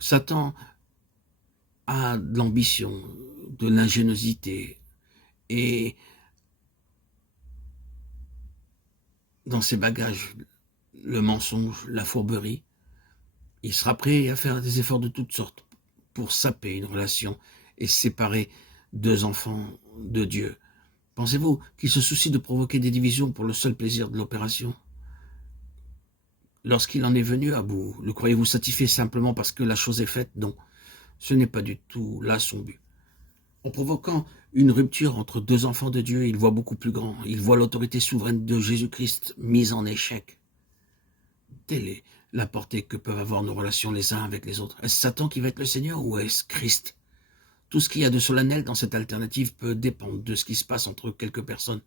Satan a de l'ambition, de l'ingéniosité, et dans ses bagages, le mensonge, la fourberie. Il sera prêt à faire des efforts de toutes sortes pour saper une relation et séparer deux enfants de Dieu. Pensez-vous qu'il se soucie de provoquer des divisions pour le seul plaisir de l'opération? Lorsqu'il en est venu à bout, le croyez-vous satisfait simplement parce que la chose est faite? Non, ce n'est pas du tout là son but. En provoquant une rupture entre deux enfants de Dieu, il voit beaucoup plus grand. Il voit l'autorité souveraine de Jésus-Christ mise en échec. Telle est la portée que peuvent avoir nos relations les uns avec les autres. Est-ce Satan qui va être le Seigneur ou est-ce Christ? Tout ce qu'il y a de solennel dans cette alternative peut dépendre de ce qui se passe entre quelques personnes.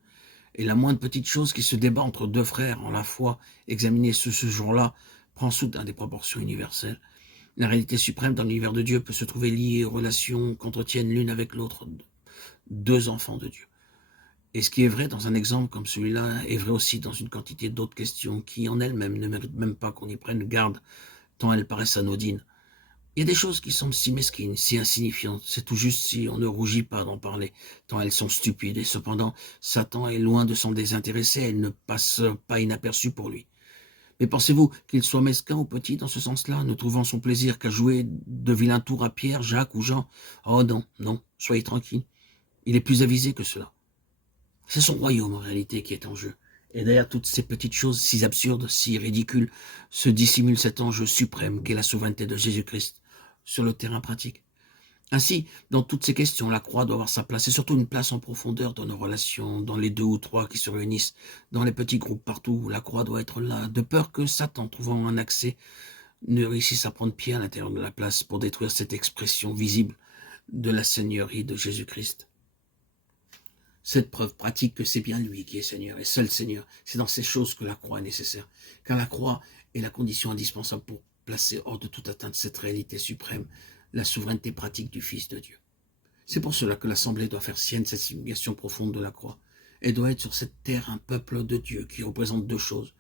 Et la moindre petite chose qui se débat entre deux frères en la foi, examinée ce jour-là, prend soudain des proportions universelles. La réalité suprême dans l'univers de Dieu peut se trouver liée aux relations qu'entretiennent l'une avec l'autre deux enfants de Dieu. Et ce qui est vrai dans un exemple comme celui-là est vrai aussi dans une quantité d'autres questions qui en elles-mêmes ne méritent même pas qu'on y prenne garde, tant elles paraissent anodines. Il y a des choses qui semblent si mesquines, si insignifiantes, c'est tout juste si on ne rougit pas d'en parler, tant elles sont stupides, et cependant, Satan est loin de s'en désintéresser, elles ne passent pas inaperçues pour lui. Mais pensez-vous qu'il soit mesquin ou petit dans ce sens-là, ne trouvant son plaisir qu'à jouer de vilains tours à Pierre, Jacques ou Jean? Oh non, non, soyez tranquille, il est plus avisé que cela. C'est son royaume en réalité qui est en jeu. Et derrière toutes ces petites choses si absurdes, si ridicules, se dissimule cet enjeu suprême qu'est la souveraineté de Jésus-Christ sur le terrain pratique. Ainsi, dans toutes ces questions, la croix doit avoir sa place, et surtout une place en profondeur dans nos relations, dans les deux ou trois qui se réunissent, dans les petits groupes partout où la croix doit être là, de peur que Satan, trouvant un accès, ne réussisse à prendre pied à l'intérieur de la place pour détruire cette expression visible de la Seigneurie de Jésus-Christ. Cette preuve pratique que c'est bien lui qui est Seigneur et seul Seigneur, c'est dans ces choses que la croix est nécessaire, car la croix est la condition indispensable pour placer hors de toute atteinte cette réalité suprême, la souveraineté pratique du Fils de Dieu. C'est pour cela que l'Assemblée doit faire sienne cette signification profonde de la croix, et doit être sur cette terre un peuple de Dieu qui représente deux choses.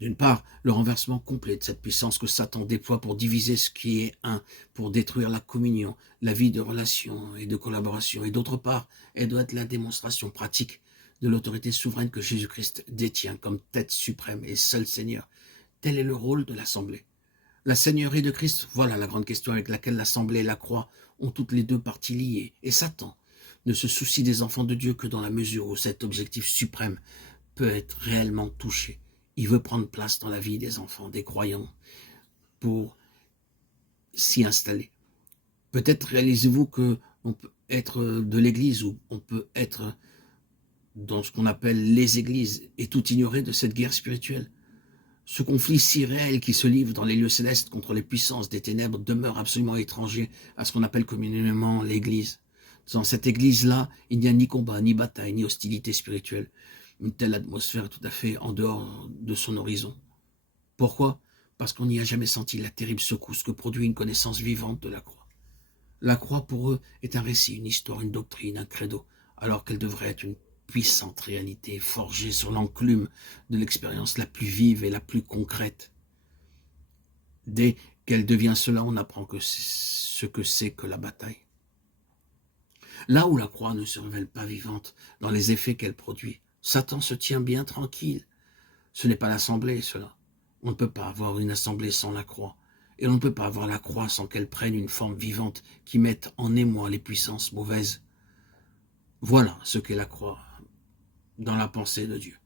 D'une part, le renversement complet de cette puissance que Satan déploie pour diviser ce qui est un, pour détruire la communion, la vie de relation et de collaboration. Et d'autre part, elle doit être la démonstration pratique de l'autorité souveraine que Jésus-Christ détient comme tête suprême et seul Seigneur. Tel est le rôle de l'Assemblée. La Seigneurie de Christ, voilà la grande question avec laquelle l'Assemblée et la croix ont toutes les deux parties liées. Et Satan ne se soucie des enfants de Dieu que dans la mesure où cet objectif suprême peut être réellement touché. Il veut prendre place dans la vie des enfants, des croyants, pour s'y installer. Peut-être réalisez-vous qu'on peut être de l'Église ou on peut être dans ce qu'on appelle les églises et tout ignorer de cette guerre spirituelle. Ce conflit si réel qui se livre dans les lieux célestes contre les puissances des ténèbres demeure absolument étranger à ce qu'on appelle communément l'Église. Dans cette Église-là, il n'y a ni combat, ni bataille, ni hostilité spirituelle. Une telle atmosphère est tout à fait en dehors de son horizon. Pourquoi? Parce qu'on n'y a jamais senti la terrible secousse que produit une connaissance vivante de la croix. La croix, pour eux, est un récit, une histoire, une doctrine, un credo, alors qu'elle devrait être une puissante réalité forgée sur l'enclume de l'expérience la plus vive et la plus concrète. Dès qu'elle devient cela, on apprend ce que c'est que la bataille. Là où la croix ne se révèle pas vivante dans les effets qu'elle produit, Satan se tient bien tranquille. Ce n'est pas l'assemblée, cela. On ne peut pas avoir une assemblée sans la croix. Et on ne peut pas avoir la croix sans qu'elle prenne une forme vivante qui mette en émoi les puissances mauvaises. Voilà ce qu'est la croix dans la pensée de Dieu.